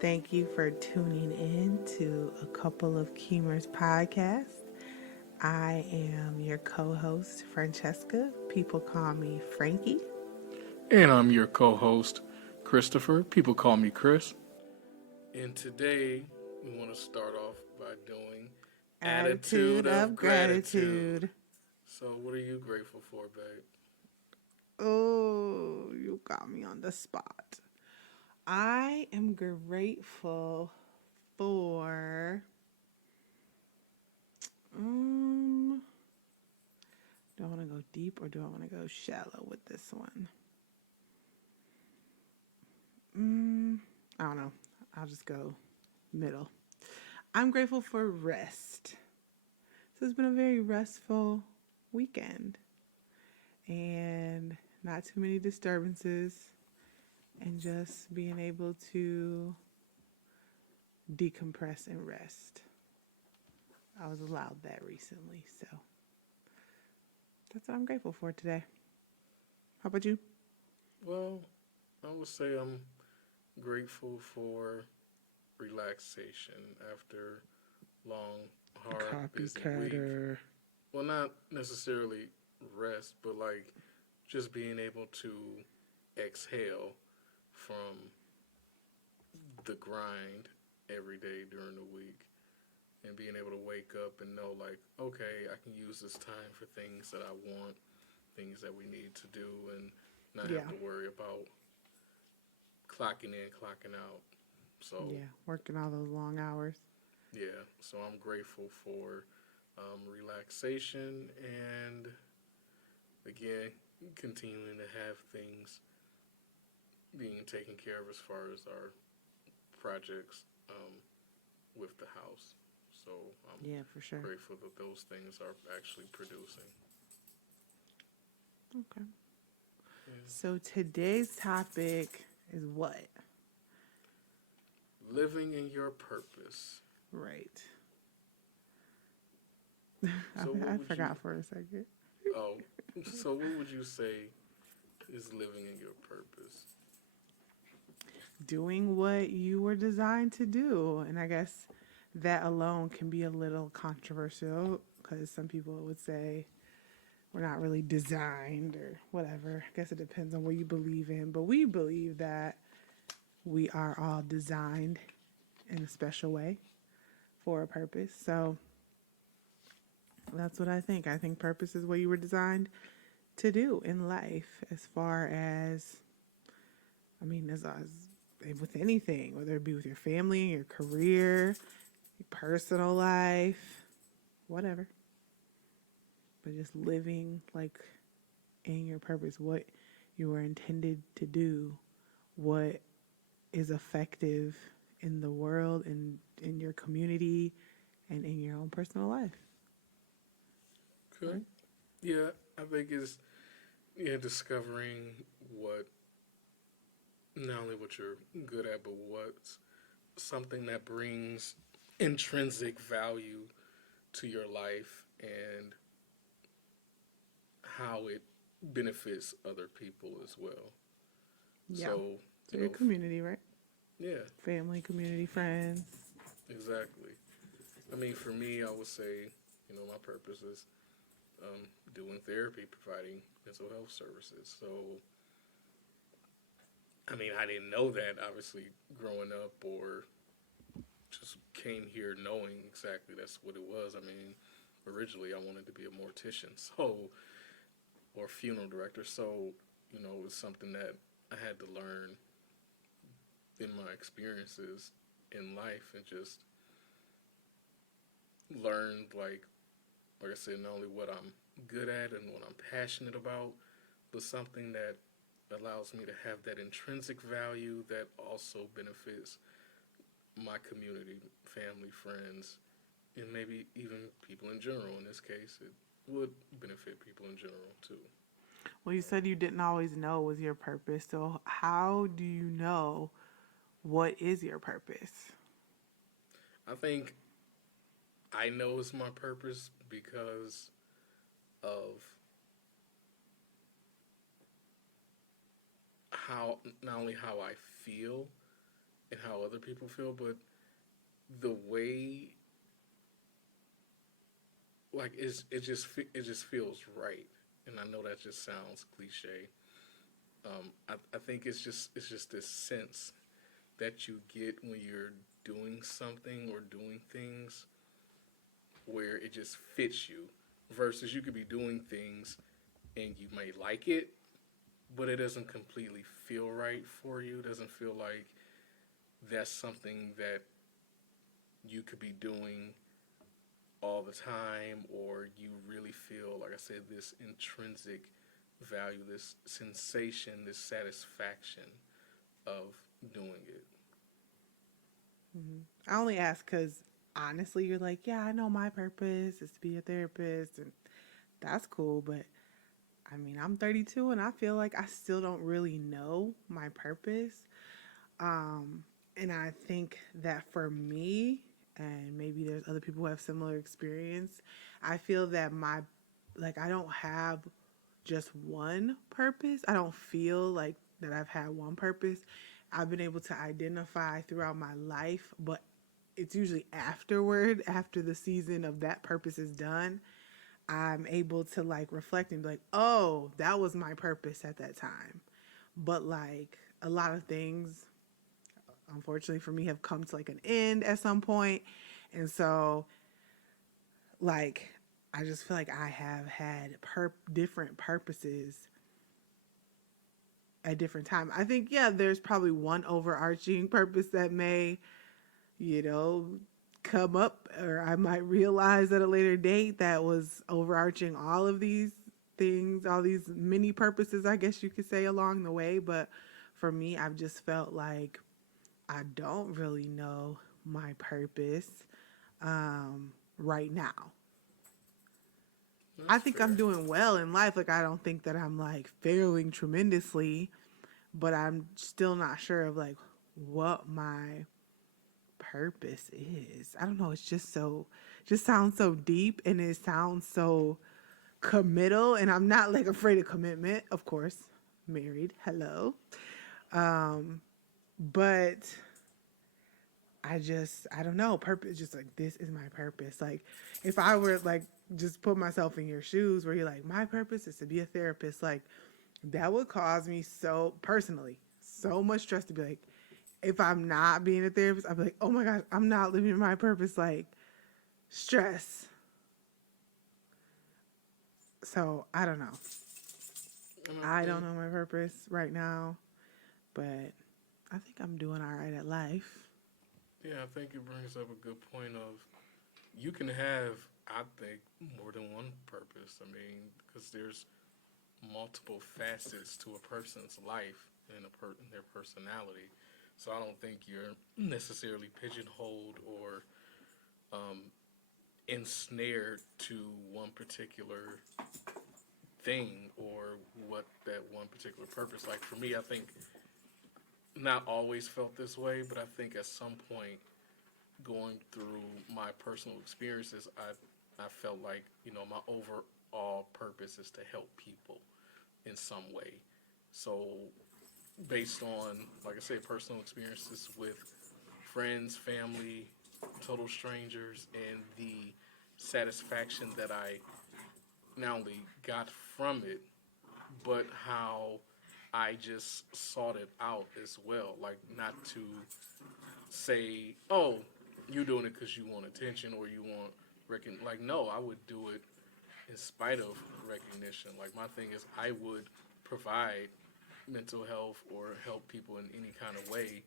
Thank you for tuning in to a couple of Keemers podcasts. I am your co-host, Francesca. People call me Frankie. And I'm your co host, Christopher. People call me Chris. And today we want to start off by doing Attitude Attitude of of Gratitude. gratitude. So, what are you grateful for, babe? Oh, you got me on the spot. I am grateful for um do I want to go deep or do I want to go shallow with this one? I don't know. I'll just go middle. I'm grateful for rest. So it's been a very restful weekend and not too many disturbances and just being able to decompress and rest. I was allowed that recently, so that's what I'm grateful for today. How about you? Well, I would say I'm grateful for relaxation after long, hard, busy week. Copycatter. Well, not necessarily rest, but like just being able to exhale from the grind every day during the week and being able to wake up and know, like, okay, I can use this time for things that I want, things that we need to do, and not Yeah, have to worry about clocking in, clocking out. So, yeah, working all those long hours. yeah, so I'm grateful for relaxation and, again, continuing to have things being taken care of as far as our projects with the house. So I'm Yeah, for sure. grateful that those things are actually producing. Okay. Yeah. So today's topic is what? Living in your purpose. Right. So what I would you? forgot for a second. Oh, so what would you say is living in your purpose? Doing what you were designed to do. And I guess that alone can be a little controversial because some people would say we're not really designed or whatever. I guess it depends on what you believe in. But we believe that we are all designed in a special way for a purpose. So that's what I think. I think purpose is what you were designed to do in life, as far as, I mean, as with anything, whether it be with your family, your career, your personal life, whatever. But just living like in your purpose, what you were intended to do, what is effective in the world and in your community and in your own personal life. Okay. Right? Yeah, I think it's discovering what not only what you're good at, but what's something that brings intrinsic value to your life and how it benefits other people as well. Yeah. So, So your community, right? yeah, Family, community, friends. exactly. I mean, for me, I would say, my purpose is doing therapy, providing mental health services. So, I mean, I didn't know that, obviously, growing up, or just came here knowing exactly that's what it was. I mean, originally I wanted to be a mortician, so, or funeral director. So, it was something that I had to learn in my experiences in life and just learned, like I said, not only what I'm good at and what I'm passionate about, but something that allows me to have that intrinsic value that also benefits my community, family, friends, and maybe even people in general. In this case, it would benefit people in general too. Well, you said you didn't always know was your purpose. So how do you know what is your purpose? I think I know it's my purpose because of how not only how I feel and how other people feel, but the way, like it just feels right. And I know that just sounds cliche. I think it's just this sense that you get when you're doing something or doing things where it just fits you, versus you could be doing things and you may like it, but it doesn't completely feel right for you. It doesn't feel like that's something that you could be doing all the time, or you really feel, like I said, this intrinsic value, this sensation, this satisfaction of doing it. I only ask because honestly, you're like, yeah, I know my purpose is to be a therapist, and that's cool. But I mean, I'm 32 and I feel like I still don't really know my purpose. Um, and I think that for me, and maybe there's other people who have similar experience, I feel that like, I don't have just one purpose. I don't feel like that I've had one purpose. I've been able to identify throughout my life, but it's usually afterward, after the season of that purpose is done, I'm able to like reflect and be like, oh, that was my purpose at that time. But like a lot of things, unfortunately for me, have come to like an end at some point. And so, like, I just feel like I have had different purposes at different time. I think, yeah, there's probably one overarching purpose that may, you know, come up, or I might realize at a later date that was overarching all of these things, all these mini purposes, I guess you could say, along the way. But for me, I've just felt like I don't really know my purpose right now. I That's think I'm fair. doing well in life. Like, I don't think that I'm like failing tremendously, but I'm still not sure of like what my purpose is. I don't know. It's just sounds so deep, and it sounds so committal. And I'm not like afraid of commitment, of course. Married, hello. Um, but I don't know. Purpose, just like, this is my purpose. Like, if I were like, just put myself in your shoes where you're like, my purpose is to be a therapist, like, that would cause me so personally, so much stress to be like, if I'm not being a therapist, I'd be like, oh my gosh, I'm not living my purpose, like, stress. So I don't know. And I I don't think, know my purpose right now, but I think I'm doing all right at life. yeah, I think it brings up a good point of you can have, I think, more than one purpose. I mean, because there's multiple facets to a person's life and and their personality. So I don't think you're necessarily pigeonholed or um, ensnared to one particular thing or what that one particular purpose. Like for me, I think not always felt this way, but I think at some point going through my personal experiences, I felt like, you know, my overall purpose is to help people in some way. So based on, like I say, personal experiences with friends, family, total strangers, and the satisfaction that I not only got from it, but how I just sought it out as well. Like, not to say, oh, you're doing it because you want attention or you want like, no, I would do it in spite of recognition. Like, my thing is, I would provide mental health or help people in any kind of way,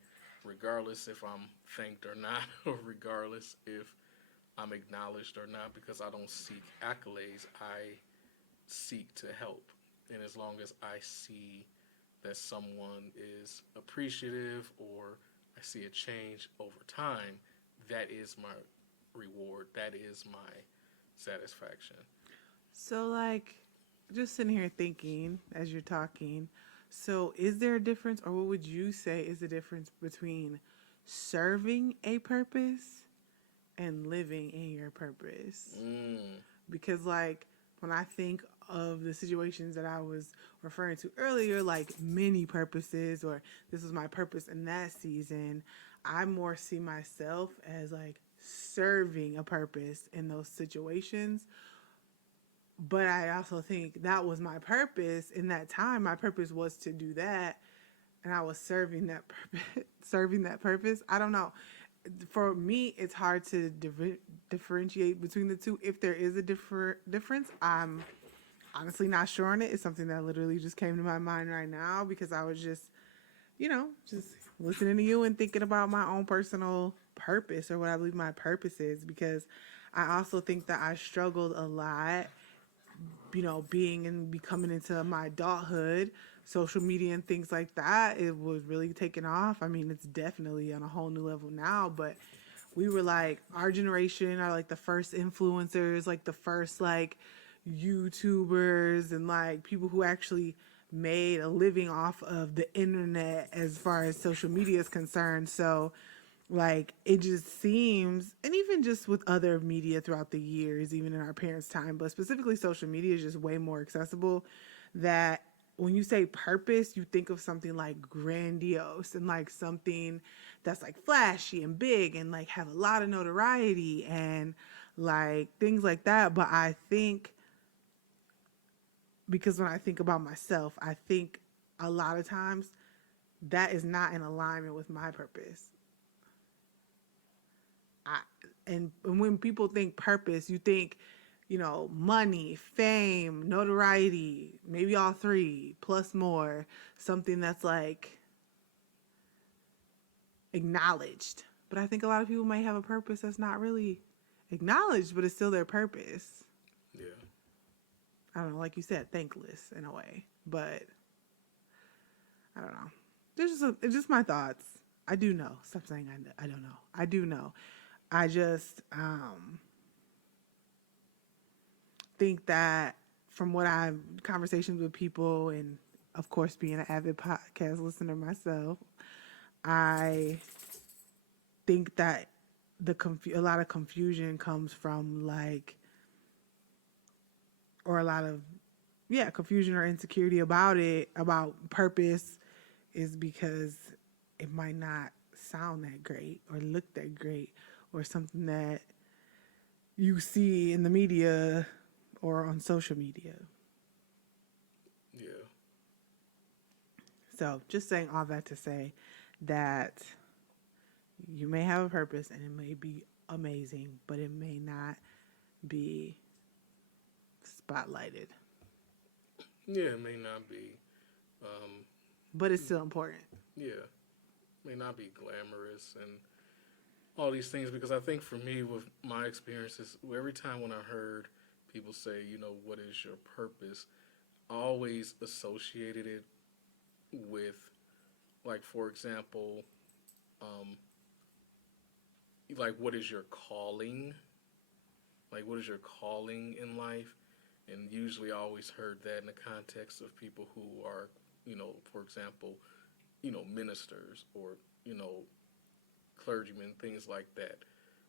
regardless if I'm thanked or not, or regardless if I'm acknowledged or not, because I don't seek accolades. I seek to help. And as long as I see that someone is appreciative or I see a change over time, that is my reward. That is my satisfaction. So, like, just sitting here thinking as you're talking, so is there a difference, or what would you say is the difference between serving a purpose and living in your purpose? Mm. Because, like, when I think of the situations that I was referring to earlier, like many purposes, or this was my purpose in that season, I more see myself as like serving a purpose in those situations. But I also think that was my purpose in that time. My purpose was to do that, and I was serving that purpose. Serving that purpose. I don't know. For me, it's hard to differentiate between the two. If there is a difference, I'm honestly not sure on it. It's something that literally just came to my mind right now because I was just, just listening to you and thinking about my own personal purpose or what I believe my purpose is. Because I also think that I struggled a lot, being and becoming into my adulthood, social media and things like that. It was really taking off. I mean, it's definitely on a whole new level now, but we were like, our generation are like the first influencers, like the first like YouTubers and like people who actually made a living off of the internet as far as social media is concerned. So like it just seems, and even just with other media throughout the years, even in our parents' time, but specifically social media is just way more accessible, that when you say purpose, you think of something like grandiose and like something that's like flashy and big and like have a lot of notoriety and like things like that. But I think, because when I think about myself, I think a lot of times that is not in alignment with my purpose. I, and when people think purpose, you think, money, fame, notoriety, maybe all three plus more, something that's like acknowledged. But I think a lot of people might have a purpose that's not really acknowledged, but it's still their purpose. Yeah. I don't know, like you said, thankless in a way, but I don't know. It's just my thoughts. I do know. Stop saying I don't know. I do know. I just think that from what I've conversations with people, and of course being an avid podcast listener myself, I think that a lot of confusion comes from like, or a lot of confusion or insecurity about purpose, is because it might not sound that great or look that great, or something that you see in the media or on social media. Yeah. So just saying all that to say that you may have a purpose and it may be amazing, but it may not be spotlighted. Yeah, it may not be. Um, But it's still important. yeah, may not be glamorous and all these things, because I think for me, with my experiences, every time when I heard people say, what is your purpose, I always associated it with, like, for example, um, like, what is your calling? Like, what is your calling in life? And usually I always heard that in the context of people who are, for example, ministers or, clergymen, things like that.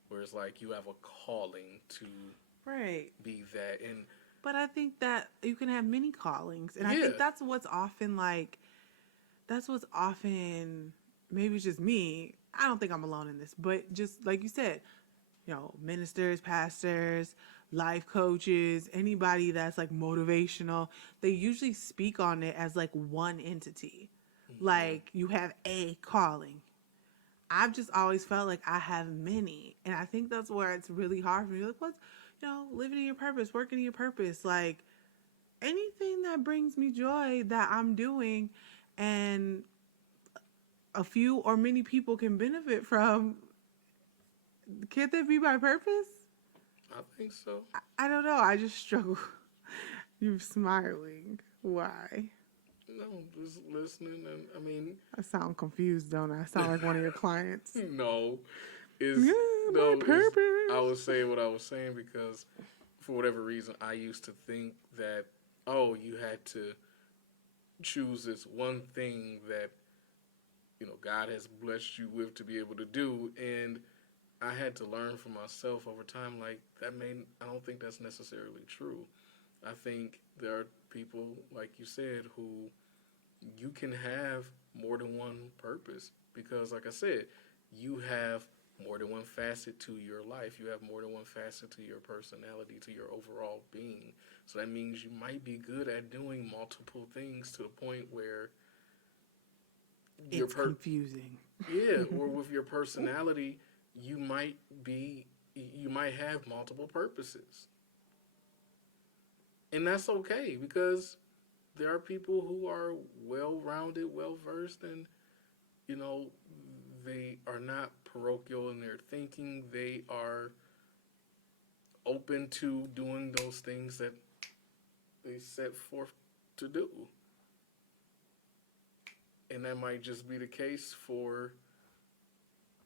Where it's like you have a calling to Right. be that. And But I think that you can have many callings. And I yeah, think that's what's often, maybe it's just me. I don't think I'm alone in this, but just like you said, ministers, pastors, life coaches, anybody that's like motivational, they usually speak on it as like one entity. mm-hmm. Like you have a calling. I've just always felt like I have many. And I think that's where it's really hard for me. Like, what's, living in your purpose, working in your purpose, like anything that brings me joy that I'm doing and a few or many people can benefit from, can't that be my purpose? I think so. I don't know. I just struggle. You're smiling. Why? No, just listening, and I mean, I sound confused, don't I? I sound like one of your clients. no, is Yeah, my no is I purpose. was saying what I was saying because for whatever reason I used to think that, you had to choose this one thing that God has blessed you with to be able to do, and I had to learn for myself over time, like, I don't think that's necessarily true. I think there are people, like you said, who you can have more than one purpose because, like I said, you have more than one facet to your life. You have more than one facet to your personality, to your overall being. So that means you might be good at doing multiple things to the point where It's confusing. yeah, or with your personality, you might be you might have multiple purposes. And that's okay because there are people who are well rounded, well versed, and you know, they are not parochial in their thinking. They are open to doing those things that they set forth to do. And that might just be the case for,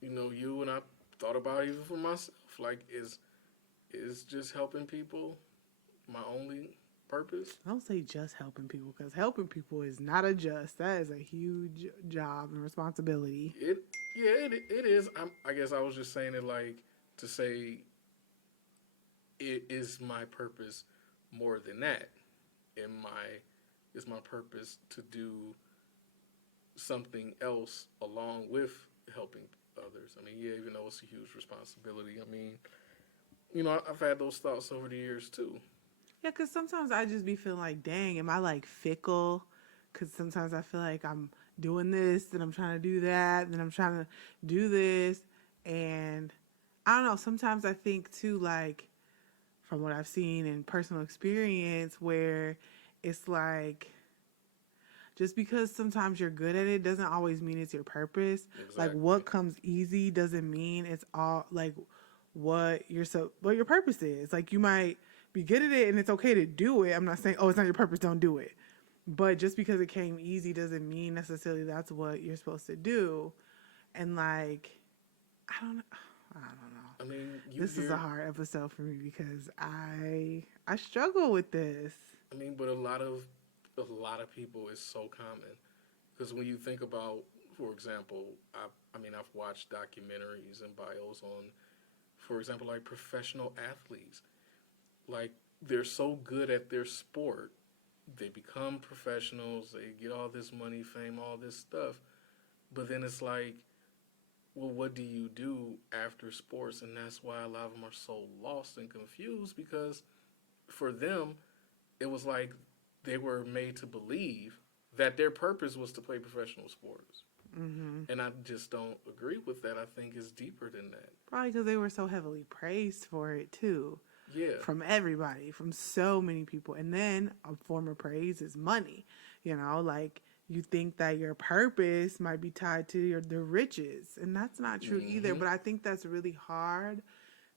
you, and I thought about it even for myself. Like, is just helping people my only purpose? I don't say just helping people because helping people is not a just. That is a huge job and responsibility. It is. I guess I was just saying it like to say it is my purpose more than that. Is my purpose to do something else along with helping others. I mean, yeah, even though it's a huge responsibility. I mean, I've had those thoughts over the years too. Yeah, because sometimes I just be feeling like, dang, am I like fickle? Because sometimes I feel like I'm doing this, then I'm trying to do that, then I'm trying to do this. And I don't know, sometimes I think too, like, from what I've seen in personal experience, where it's like, just because sometimes you're good at it doesn't always mean it's your purpose. Exactly. Like what comes easy doesn't mean it's all like what your purpose is. Like you might be good at it and it's okay to do it. I'm not saying, oh, it's not your purpose, don't do it. But just because it came easy doesn't mean necessarily that's what you're supposed to do. And like, I don't know. I mean, this is a hard episode for me because I struggle with this. I mean, but a lot of people is so common because when you think about, for example, I've watched documentaries and bios on, for example, like professional athletes. Like they're so good at their sport, they become professionals, they get all this money, fame, all this stuff, but then it's like, well, what do you do after sports? And that's why a lot of them are so lost and confused because for them, it was like they were made to believe that their purpose was to play professional sports. Mm-hmm. And I just don't agree with that. I think it's deeper than that. Probably because they were so heavily praised for it, too. Yeah. From everybody, from so many people. And then a form of praise is money. Like you think that your purpose might be tied to the riches. And that's not true either. But I think that's really hard,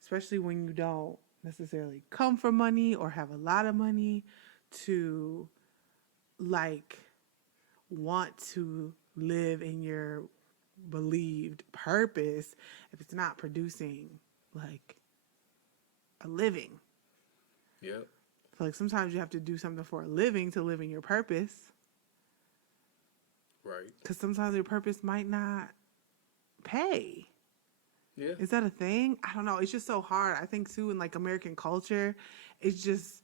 especially when you don't necessarily come from money or have a lot of money, to like want to live in your believed purpose if it's not producing like a living. Yeah. So like sometimes you have to do something for a living to live in your purpose. Right. Because sometimes your purpose might not pay. Yeah. Is that a thing? I don't know. It's just so hard. I think too in like American culture, it's just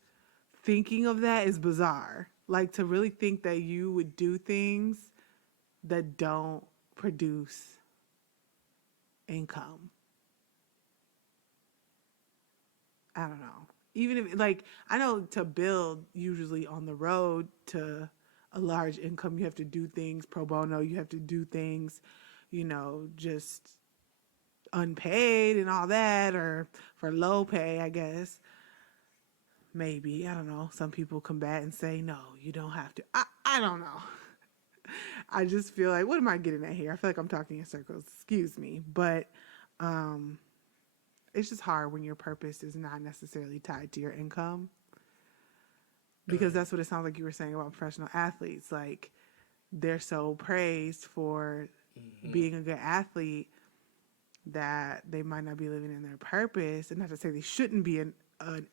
thinking of that is bizarre. Like to really think that you would do things that don't produce income. I don't know. Even if like I know to build usually on the road to a large income, you have to do things pro bono. You have to do things, just unpaid and all that, or for low pay, I guess. Maybe, I don't know. Some people combat and say, no, you don't have to. I don't know. I just feel like, what am I getting at here? I feel like I'm talking in circles. Excuse me. But it's just hard when your purpose is not necessarily tied to your income. Because that's what it sounds like you were saying about professional athletes. Like, they're so praised for being a good athlete that they might not be living in their purpose. And not to say they shouldn't be an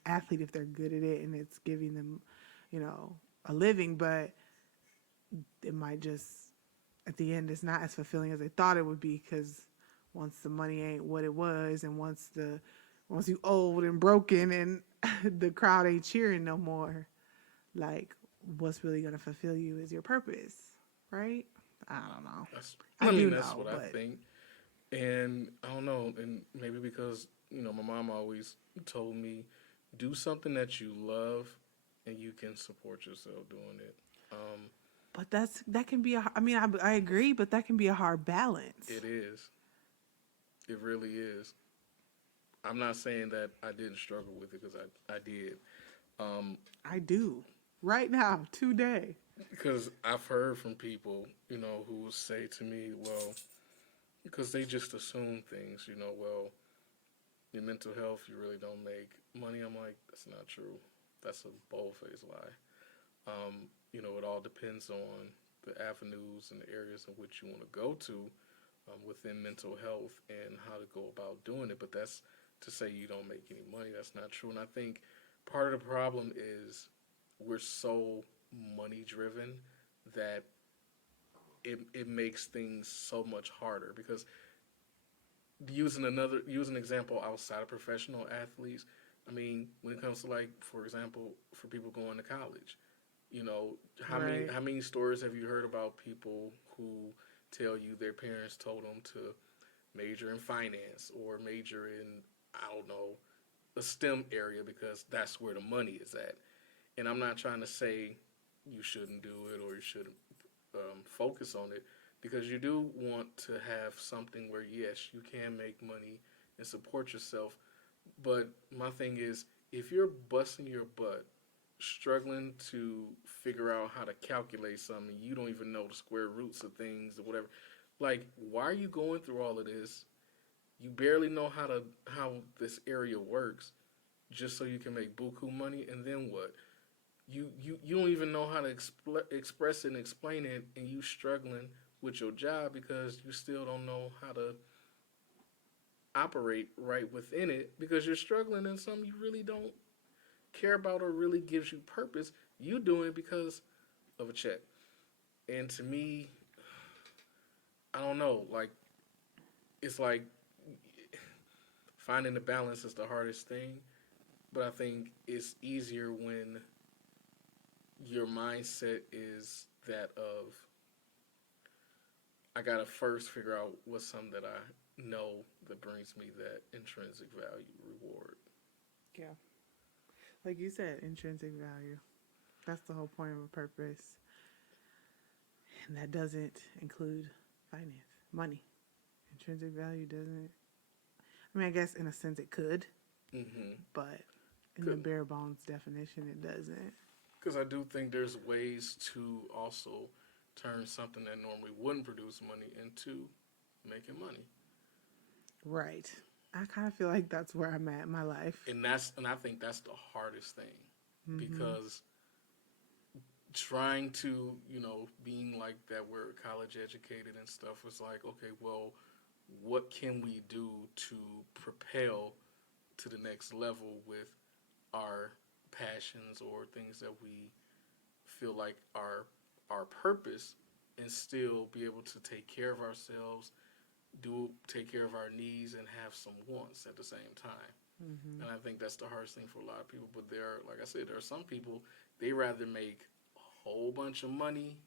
athlete if they're good at it and it's giving them, a living. But it might just, at the end, it's not as fulfilling as they thought it would be because once the money ain't what it was and once you old and broken and the crowd ain't cheering no more, like what's really going to fulfill you is your purpose, right? I don't know. That's what I think. And I don't know, and maybe because, my mom always told me, do something that you love and you can support yourself doing it. But that can be I mean, I agree, but that can be a hard balance. It is. It really is. I'm not saying that I didn't struggle with it because I did. Um, I do. Right now, today. because I've heard from people, who will say to me, well, because they just assume things, well, your mental health, you really don't make money. I'm like, that's not true. That's a bold-faced lie. It all depends on the avenues and the areas in which you want to go to within mental health and how to go about doing it. But that's to say you don't make any money. That's not true. And I think part of the problem is we're so money driven that it makes things so much harder because use an example outside of professional athletes. I mean, when it comes to, like, for example, for people going to college, Right. how many stories have you heard about people who tell you their parents told them to major in finance or major in, I don't know, a STEM area because that's where the money is at. And I'm not trying to say you shouldn't do it or you shouldn't focus on it because you do want to have something where, yes, you can make money and support yourself. But my thing is, if you're busting your butt, struggling to figure out how to calculate something, you don't even know the square roots of things or whatever. Like, why are you going through all of this? You barely know how this area works, just so you can make buku money, and then what? You don't even know how to express it and explain it, and you struggling with your job because you still don't know how to operate right within it because you're struggling in something you really don't care about or really gives you purpose. You doing it because of a check. And to me, I don't know. Like, it's like finding the balance is the hardest thing. But I think it's easier when your mindset is that of, I gotta first figure out what's something that I know that brings me that intrinsic value reward. Yeah. Like you said, intrinsic value. That's the whole point of a purpose. And that doesn't include finance, money. Intrinsic value doesn't. I mean, I guess in a sense it could, Mm-hmm. but in the bare bones definition, it doesn't. Because I do think there's ways to also turn something that normally wouldn't produce money into making money. Right. I kind of feel like that's where I'm at in my life. And I think that's the hardest thing Mm-hmm. because trying to, being like that, we're college educated and stuff, was like, okay, well, what can we do to propel to the next level with our passions or things that we feel like are our purpose, and still be able to take care of ourselves, do take care of our needs, and have some wants at the same time. Mm-hmm. And I think that's the hardest thing for a lot of people. But there are, like I said, there are some people, they rather make a whole bunch of money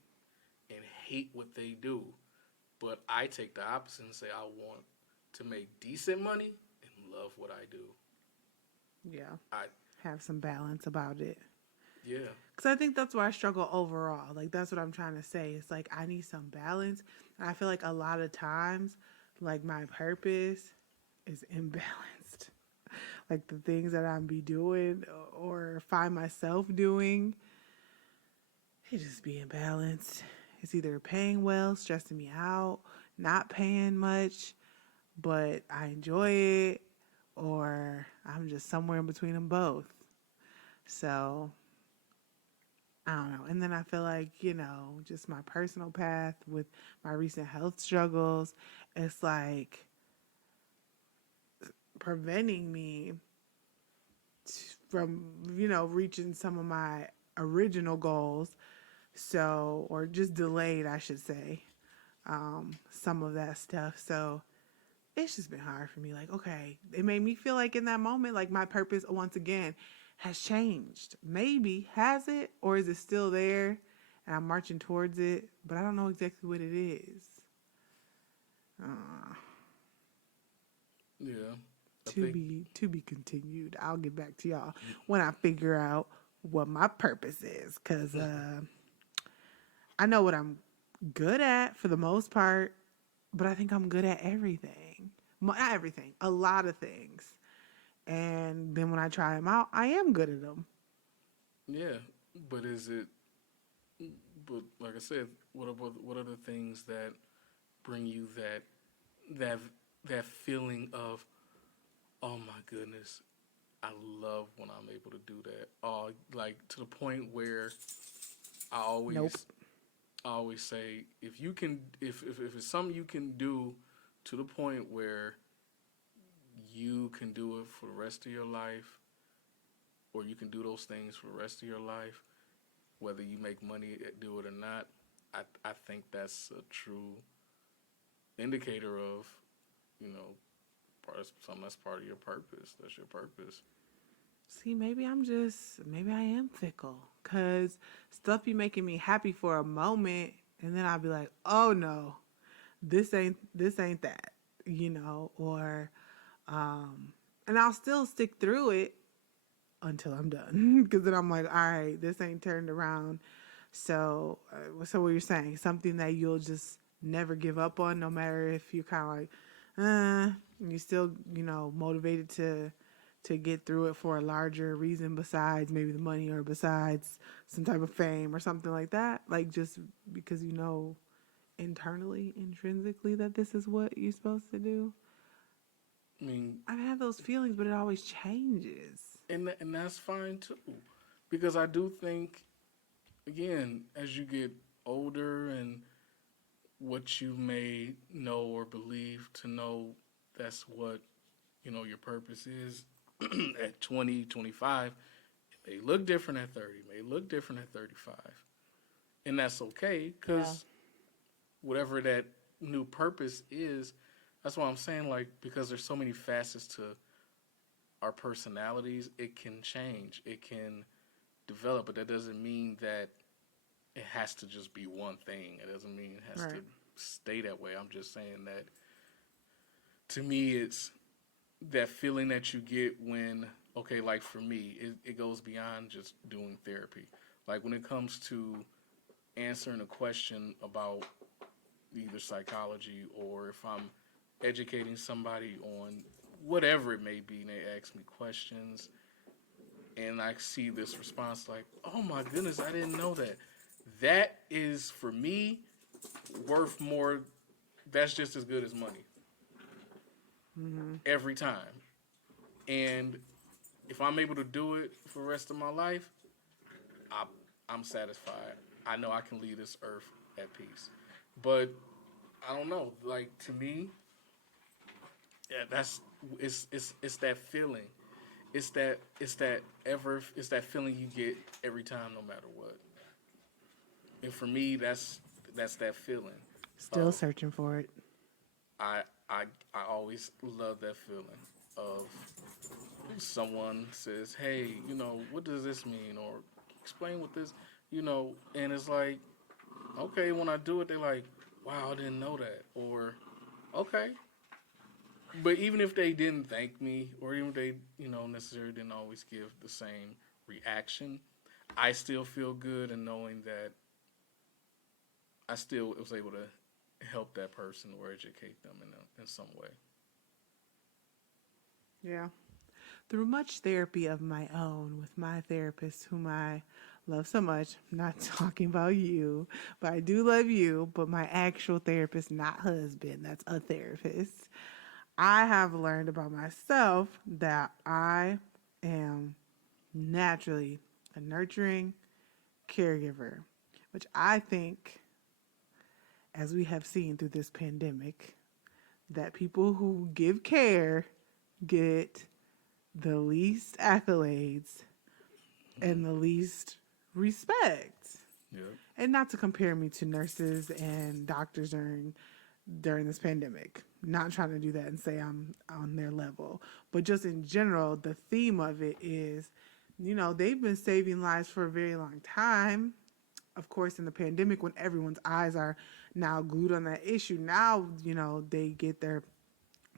and hate what they do. But I take the opposite and say I want to make decent money and love what I do. Yeah. I Have some balance about it. Yeah. Because I think that's where I struggle overall. Like, that's what I'm trying to say. It's like I need some balance. And I feel like a lot of times, like, my purpose is imbalanced. Like, the things that I'm be doing or find myself doing, it just be imbalanced. It's either paying well, stressing me out, not paying much, but I enjoy it, or I'm just somewhere in between them both. So I don't know. And then I feel like, just my personal path with my recent health struggles, it's like preventing me from, reaching some of my original goals. So, or just delayed, I should say, some of that stuff. So it's just been hard for me. Like, okay, it made me feel like in that moment, like my purpose once again has changed. Maybe has it, or is it still there? And I'm marching towards it, but I don't know exactly what it is. Uh, Yeah, I To think. be continued. I'll get back to y'all when I figure out what my purpose is, cause I know what I'm good at for the most part, but I think I'm good at everything. Not everything, a lot of things. And then when I try them out, I am good at them. Yeah, but is it? But like I said, what are the things that bring you that that feeling of, oh my goodness, I love when I'm able to do that. Oh, like to the point where I Nope. always I always say, if you can, if it's something you can do to the point where you can do it for the rest of your life, or you can do those things for the rest of your life, whether you make money do it or not, I think that's a true indicator of, you know, something that's part of your purpose. That's your purpose. See, maybe I am fickle. Cause stuff be making me happy for a moment, and then I'll be like, oh no, this ain't that, or um, and I'll still stick through it until I'm done. Cause then I'm like, all right, this ain't turned around. So what you're saying? Something that you'll just never give up on, no matter if you're kind of like, you still, motivated to get through it for a larger reason besides maybe the money or besides some type of fame or something like that. Like just because internally, intrinsically that this is what you're supposed to do. I mean, I've had those feelings, but it always changes. and that's fine too, because I do think, again, as you get older and what you may know or believe to know, that's what, your purpose is at 20, 25. It may look different at 30, it may look different at 35. And that's okay, Yeah. because whatever that new purpose is, that's why I'm saying, like, because there's so many facets to our personalities, it can change, it can develop, but that doesn't mean that it has to just be one thing. It doesn't mean it has to Right. stay that way. I'm just saying that, to me, it's that feeling that you get when, okay, like for me, it goes beyond just doing therapy. Like when it comes to answering a question about either psychology, or if I'm educating somebody on whatever it may be, and they ask me questions, and I see this response like, oh my goodness, I didn't know that. That is, for me, worth more. That's just as good as money Mm-hmm. every time. And if I'm able to do it for the rest of my life, I, I'm satisfied. I know I can leave this earth at peace. But I don't know. Like, to me, yeah, it's that feeling. It's that feeling you get every time, no matter what. And for me, that's that feeling Still of, searching for it. I I I always love that feeling of someone says, "Hey, what does this mean?" or explain what this, and it's like, okay, when I do it, they're like, "Wow, I didn't know that," or okay. But even if they didn't thank me, or even if they, necessarily didn't always give the same reaction, I still feel good in knowing that I still was able to help that person or educate them in some way. Yeah. Through much therapy of my own with my therapist, whom I love so much. I'm not talking about you, but I do love you. But my actual therapist, not husband, that's a therapist. I have learned about myself that I am naturally a nurturing caregiver, which I think, as we have seen through this pandemic, that people who give care get the least accolades and the least respect. Yeah. And not to compare me to nurses and doctors during this pandemic. Not trying to do that and say I'm on their level, but just in general, the theme of it is, they've been saving lives for a very long time. Of course, in the pandemic, when everyone's eyes are now glued on that issue, now they get their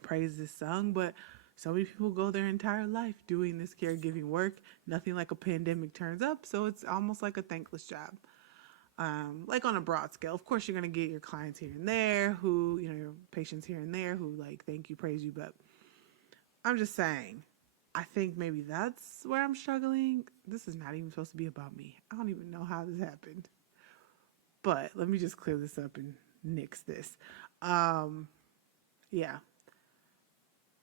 praises sung, but so many people go their entire life doing this caregiving work. Nothing like a pandemic turns up, so it's almost like a thankless job. Like on a broad scale, of course, you're gonna get your clients here and there who, your patients here and there who like thank you, praise you, but I'm just saying, I think maybe that's where I'm struggling. This is not even supposed to be about me. I don't even know how this happened. But let me just clear this up and nix this. Yeah,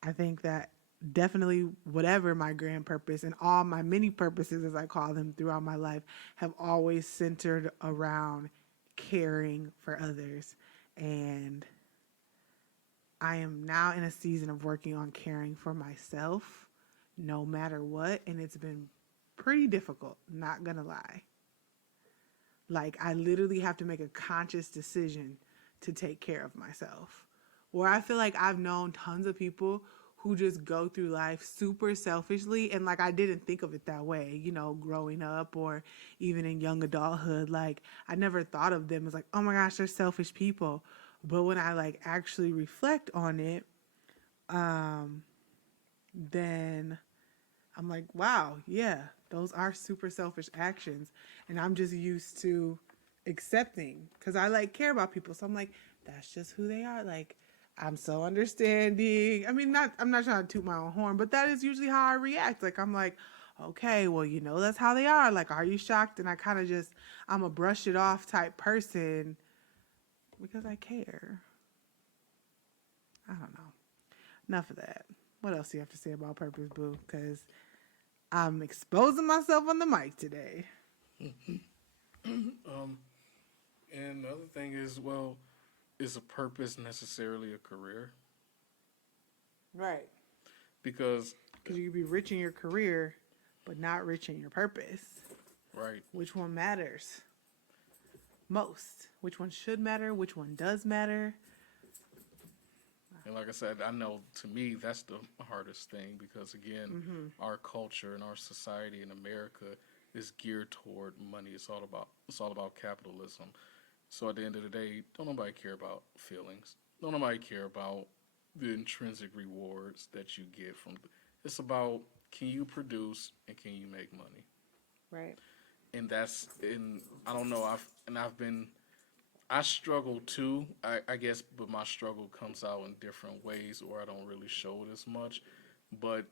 I think that definitely whatever my grand purpose and all my many purposes, as I call them, throughout my life have always centered around caring for others. And I am now in a season of working on caring for myself no matter what. And it's been pretty difficult, not gonna lie. Like, I literally have to make a conscious decision to take care of myself. Where I feel like I've known tons of people who just go through life super selfishly. And like, I didn't think of it that way, growing up or even in young adulthood. Like, I never thought of them as like, oh my gosh, they're selfish people. But when I like actually reflect on it, then I'm like, wow, yeah, those are super selfish actions. And I'm just used to accepting because I like care about people. So I'm like, that's just who they are. Like, I'm so understanding. I mean, I'm not trying to toot my own horn, but that is usually how I react. Like, I'm like, okay, well, that's how they are. Like, are you shocked? And I kind of I'm a brush it off type person because I care. I don't know. Enough of that. What else do you have to say about purpose, boo? Because I'm exposing myself on the mic today. And the other thing is, well, is a purpose necessarily a career? Right. Because you could be rich in your career, but not rich in your purpose. right. Which one matters most? Which one should matter? Which one does matter? And like I said, I know to me that's the hardest thing because again, our culture and our society in America is geared toward money. It's all about capitalism. So at the end of the day, don't nobody care about feelings. Don't nobody care about the intrinsic rewards that you get from. It's about can you produce and can you make money. Right. And I don't know. I struggle too, I guess, but my struggle comes out in different ways or I don't really show it as much. But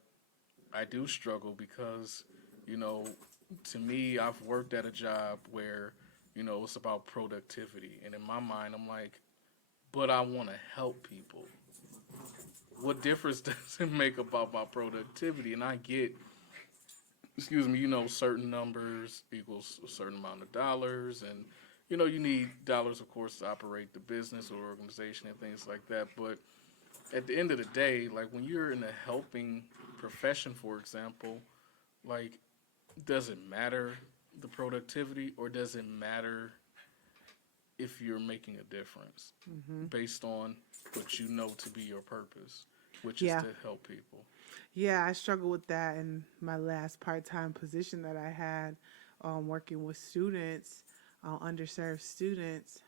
I do struggle because, to me, I've worked at a job where, it's about productivity. And in my mind, I'm like, but I want to help people. What difference does it make about my productivity? And I get, certain numbers equals a certain amount of dollars and you need dollars, of course, to operate the business or organization and things like that. But at the end of the day, like when you're in a helping profession, for example, like, does it matter the productivity or does it matter if you're making a difference based on what you know to be your purpose, which is to help people? Yeah, I struggle with that in my last part-time position that I had, working with students. Underserved students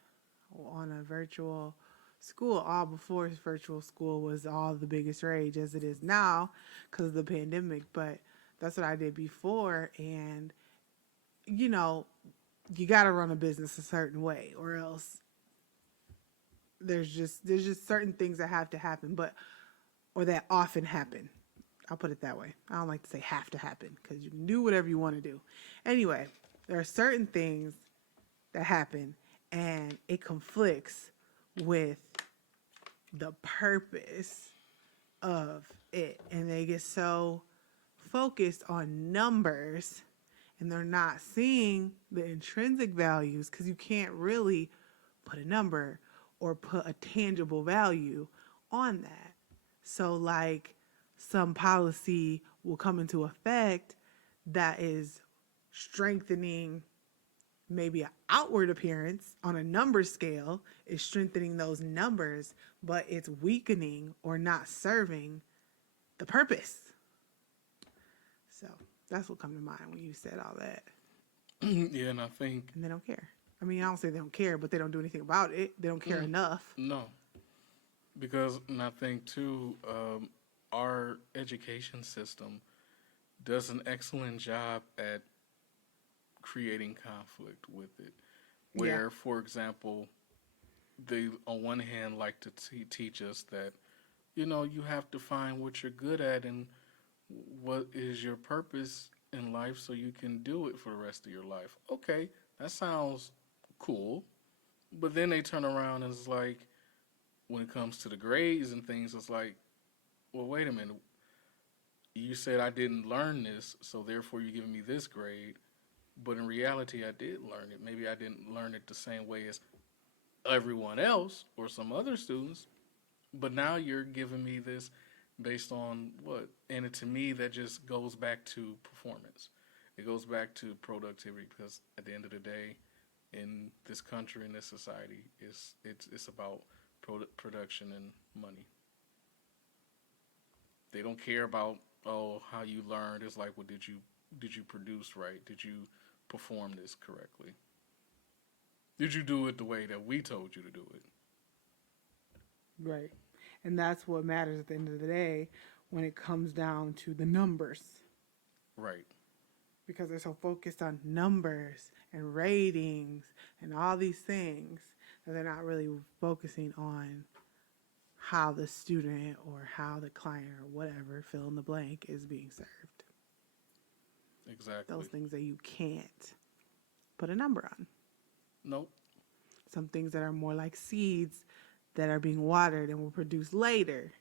on a virtual school, all before virtual school was all the biggest rage as it is now because of the pandemic. But that's what I did before. And, you got to run a business a certain way or else there's just certain things that have to happen, or that often happen. I'll put it that way. I don't like to say have to happen because you can do whatever you want to do. Anyway, there are certain things that happen and it conflicts with the purpose of it, and they get so focused on numbers and they're not seeing the intrinsic values because you can't really put a number or put a tangible value on that. So like some policy will come into effect that is strengthening maybe an outward appearance on a number scale, is strengthening those numbers, but it's weakening or not serving the purpose. So that's what come to mind when you said all that. Yeah, and I think... And they don't care. I mean, I don't say they don't care, but they don't do anything about it. They don't care enough. No. Because, and I think too, our education system does an excellent job at creating conflict with it. Yeah. Where, for example, they on one hand like to teach us that you have to find what you're good at and what is your purpose in life so you can do it for the rest of your life. Okay, that sounds cool. But then they turn around and it's like, when it comes to the grades and things, it's like, well, wait a minute. You said I didn't learn this, so therefore you're giving me this grade. But in reality, I did learn it. Maybe I didn't learn it the same way as everyone else or some other students, but now you're giving me this based on what? And to me, that just goes back to performance. It goes back to productivity because at the end of the day, in this country, in this society, it's about production and money. They don't care about how you learned. It's like, well, did you produce right? Did you perform this correctly? Did you do it the way that we told you to do it? Right. And that's what matters at the end of the day when it comes down to the numbers. Right. Because they're so focused on numbers and ratings and all these things that they're not really focusing on how the student or how the client or whatever, fill in the blank, is being served. Those Exactly. things that you can't put a number on. Nope. Some things that are more like seeds that are being watered and will produce later.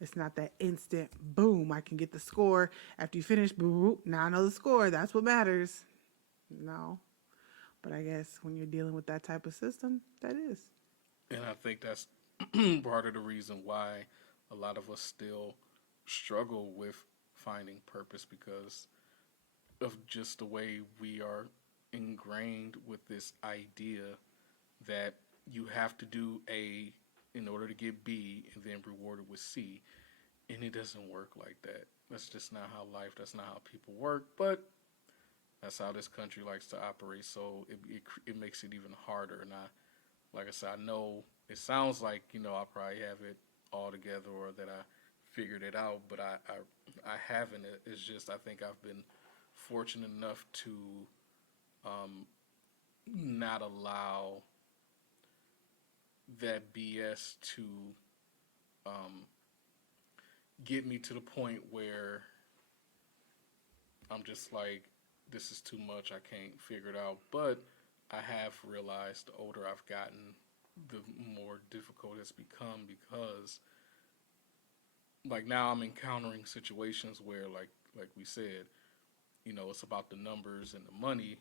It's not that instant boom, I can get the score after you finish, boom, now I know the score. That's what matters. No. But I guess when you're dealing with that type of system, that is. And I think that's part of the reason why a lot of us still struggle with finding purpose because of just the way we are ingrained with this idea that you have to do A in order to get B and then rewarded with C. And it doesn't work like that. That's just not how that's not how people work. But that's how this country likes to operate. So it makes it even harder. And like I said, I know it sounds like I probably have it all together or that I figured it out, but I haven't. It's just I think I've been fortunate enough to not allow that BS to um, get me to the point where I'm just like, this is too much. I can't figure it out. But I have realized the older I've gotten, the more difficult it's become because, like now, I'm encountering situations where, like we said, it's about the numbers and the money,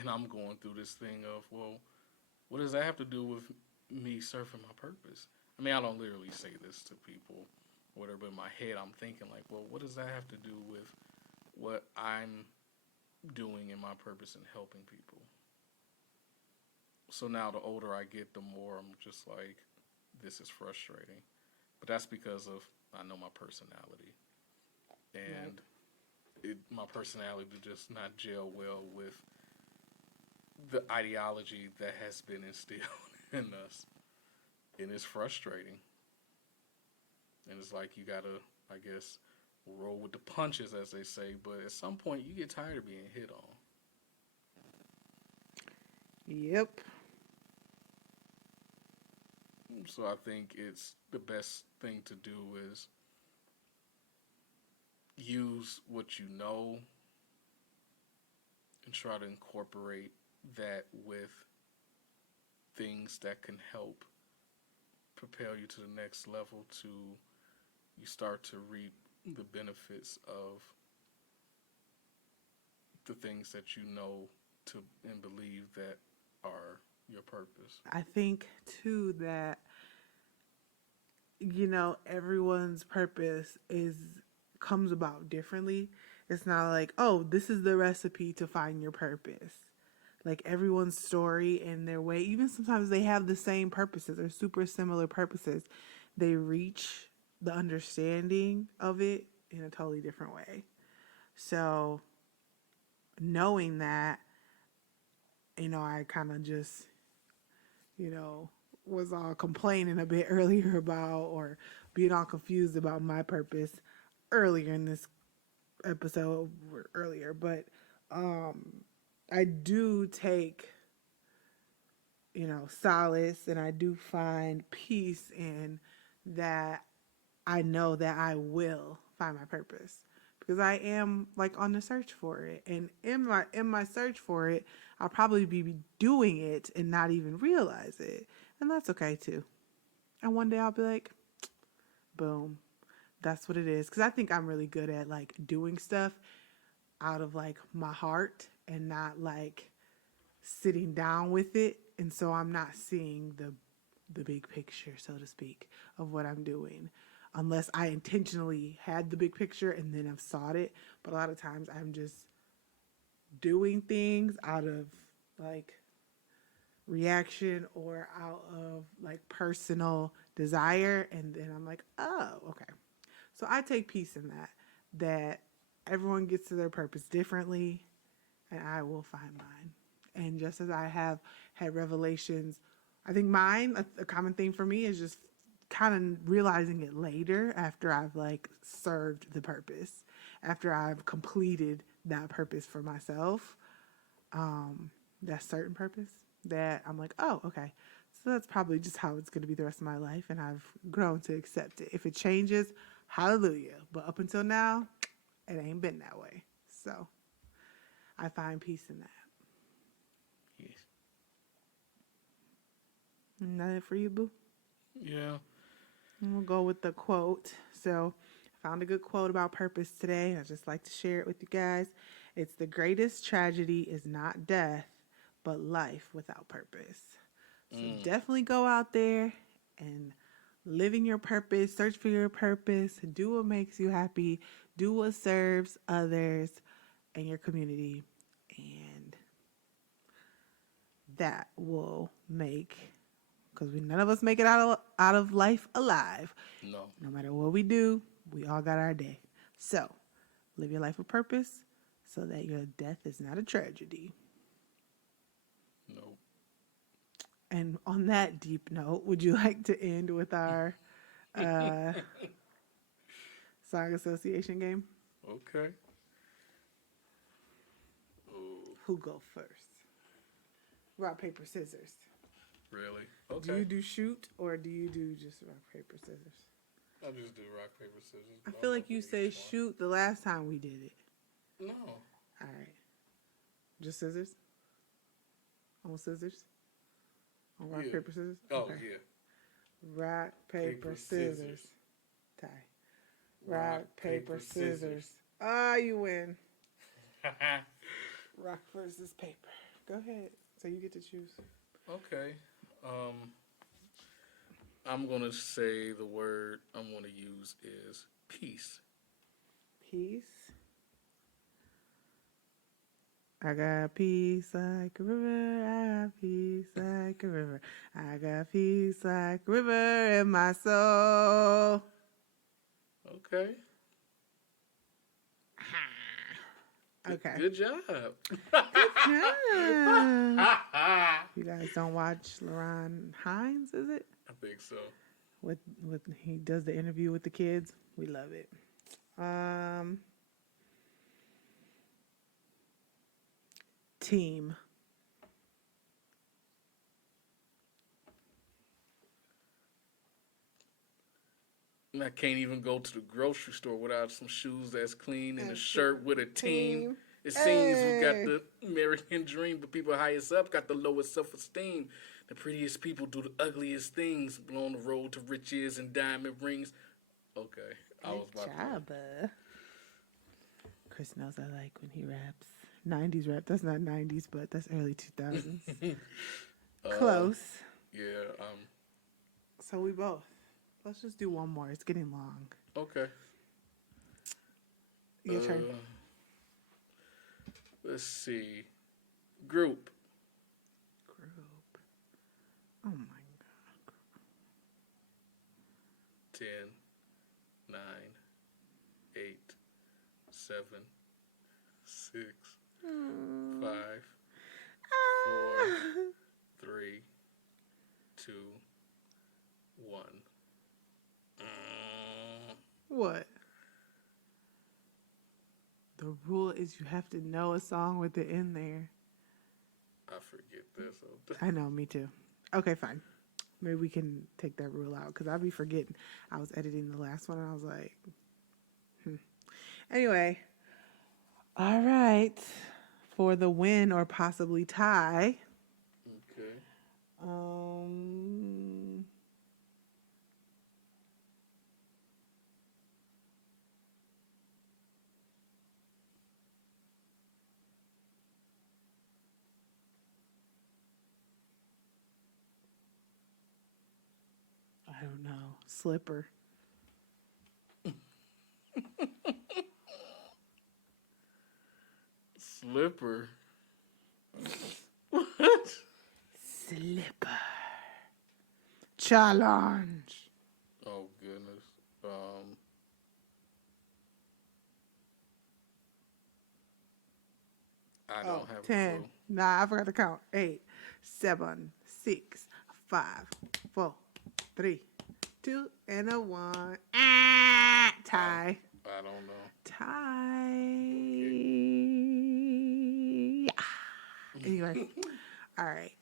and I'm going through this thing of, well, what does that have to do with me surfing my purpose? I mean, I don't literally say this to people, whatever, but in my head, I'm thinking like, well, what does that have to do with what I'm doing in my purpose and helping people? So now, the older I get, the more I'm just like, this is frustrating. But that's because of I know my personality, Right. and my personality does just not gel well with the ideology that has been instilled in us, and it's frustrating. And it's like you gotta, I guess, roll with the punches, as they say. But at some point, you get tired of being hit on. Yep. So I think it's the best thing to do is use what you know and try to incorporate that with things that can help propel you to the next level to you start to reap the benefits of the things that you know to and believe that are your purpose. I think too that everyone's purpose is comes about differently. It's not like, oh, this is the recipe to find your purpose. Like everyone's story and their way, even sometimes they have the same purposes or super similar purposes. They reach the understanding of it in a totally different way. So, knowing that, I kind of just, you know, was all complaining a bit earlier about, or being all confused about my purpose earlier in this episode or earlier, but I do take, solace, and I do find peace in that. I know that I will find my purpose because I am like on the search for it. And in my search for it, I'll probably be doing it and not even realize it. And that's okay too. And one day I'll be like, boom, that's what it is. Because I think I'm really good at like doing stuff out of like my heart and not like sitting down with it. And so I'm not seeing the big picture, so to speak, of what I'm doing, unless I intentionally had the big picture and then I've sought it. But a lot of times I'm just doing things out of like reaction or out of like personal desire, and then I'm like, oh, okay. So I take peace in that everyone gets to their purpose differently, and I will find mine. And just as I have had revelations, I think mine, a common thing for me is just kind of realizing it later after I've like served the purpose, after I've completed that purpose for myself, that certain purpose that I'm like, oh, okay. So that's probably just how it's going to be the rest of my life. And I've grown to accept it. If it changes, hallelujah. But up until now, it ain't been that way. So I find peace in that. Yes. Isn't that it for you, boo? Yeah. And we'll go with the quote. So I found a good quote about purpose today. I just like to share it with you guys. It's the greatest tragedy is not death, but life without purpose. So definitely go out there and live in your purpose, search for your purpose, do what makes you happy, do what serves others and your community. And that will make, because none of us make it out of life alive. No. No matter what we do, we all got our day. So live your life with purpose so that your death is not a tragedy. Nope. And on that deep note, would you like to end with our song association game? Okay. Ooh, Who go first? Rock, paper, scissors. really? Okay. Do you do shoot or do you do just rock, paper, scissors? I'll just do rock, paper, scissors. I but feel I'll like go you for say each one. shoot the last time we did it. No. All right. Just scissors? On scissors? On rock, Yeah. paper, scissors? Oh, Okay. yeah. Rock, paper, scissors. Tie. Rock, paper, scissors. Ah, you win. Rock versus paper. Go ahead. So you get to choose. Okay. I'm going to say the word I'm going to use is peace. Peace. I got peace like a river. I got peace like a river. I got peace like a river in my soul. Okay. Okay. Good job. Yeah. You guys don't watch Lauren Hines, is it? I think so. With he does the interview with the kids. We love it. Team. And I can't even go to the grocery store without some shoes that's clean and a shirt with a team. It seems we got the American dream, but people highest up got the lowest self-esteem. The prettiest people do the ugliest things, blow on the road to riches and diamond rings. Okay, I was Good about to. job. Chris knows I like when he raps. 90s rap. That's not 90s, but that's early 2000s. Close. Yeah. So we both. Let's just do one more. It's getting long. Okay. Your turn. Let's see. Group. Group. Oh my God. 10, 9, 8, 7, 6, 5, 4, 3, 2, is you have to know a song with it in there. I forget that sometimes. I know, me too. Okay, fine. Maybe we can take that rule out because I'll be forgetting. I was editing the last one and I was like, Anyway, all right. For the win or possibly tie. Okay. I don't know. Slipper. Slipper. What? Slipper. Challenge. Oh goodness. I don't have 10. a clue. Nah, I forgot to count. 8, 7, 6, 5, 4, 3, 2, and a 1. Tie. I don't know. Tie. Anyway. All right.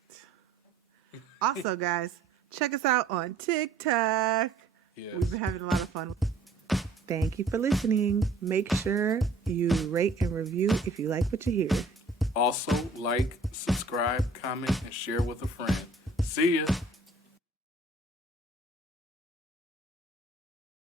Also, guys, check us out on TikTok. Yes. We've been having a lot of fun. Thank you for listening. Make sure you rate and review if you like what you hear. Also, like, subscribe, comment, and share with a friend. See ya.